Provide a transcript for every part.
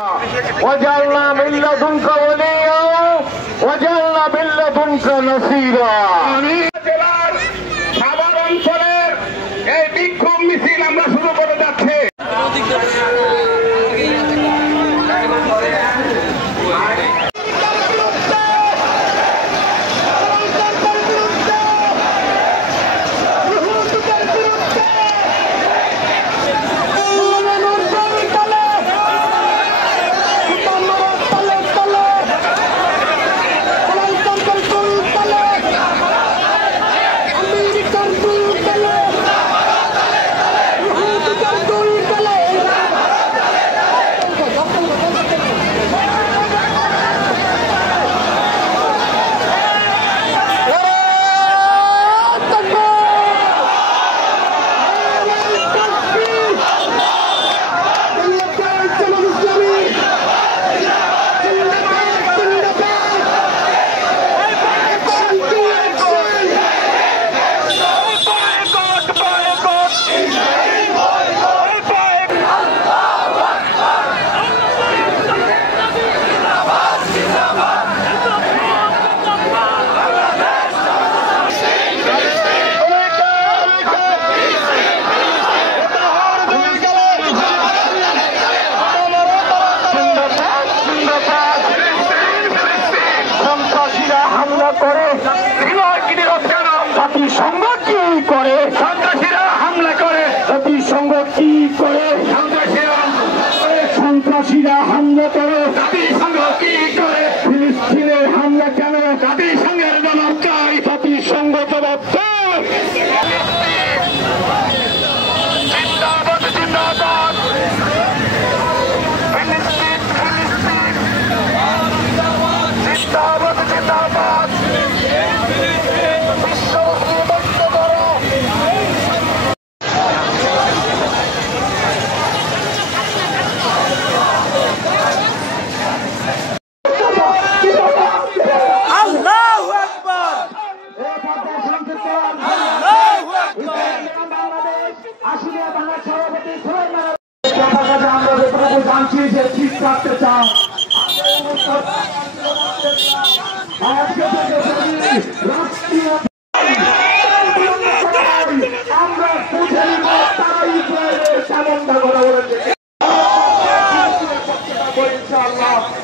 وجعلنا من لدنك وليا وجعلنا من لدنك نصيرا জেলার সাভার অঞ্চলের এই বিক্ষোভ মিছিল আমরা শুরু করে যাচ্ছি। জাতিসংঘ কি করে? সন্ত্রাসীরা হামলা করে। জাতিসংঘ কি করে? সন্ত্রাসীরা হামলা করে। জাতিসংঘ কি করে? ফিলিস্তিনের হামলা কেন? জাতিসংঘের জবাব চাই। জাতিসংঘ জবাব চাই। জিন্দাবাদ জিন্দাবাদ। জিন্দাবাদ জিন্দাবাদ।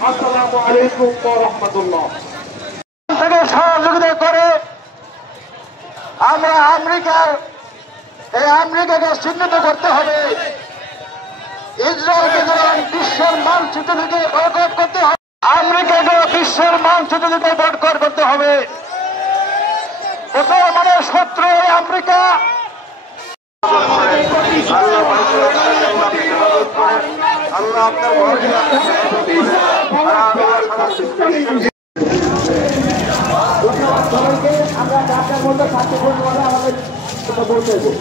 আসসালামু আলাইকুম ওয়া রাহমাতুল্লাহ। থেকে সহযোগিতা করে আমরা আমেরিকাকে চিহ্নিত করতে হবে। ইসরায়েলকে যেমন বিশ্বের মানচিত্র থেকে বয়কট করতে হবে, আমেরিকাকে বিশ্বের মানচিত্র থেকে বয়কট করতে হবে। মুসলমানের শত্রু আমেরিকা। আল্লাহ আপনার সবাইকে আমরা ডাক্তার মধ্যে স্বাস্থ্য পরিষেবা আমাদের বলতে হবে।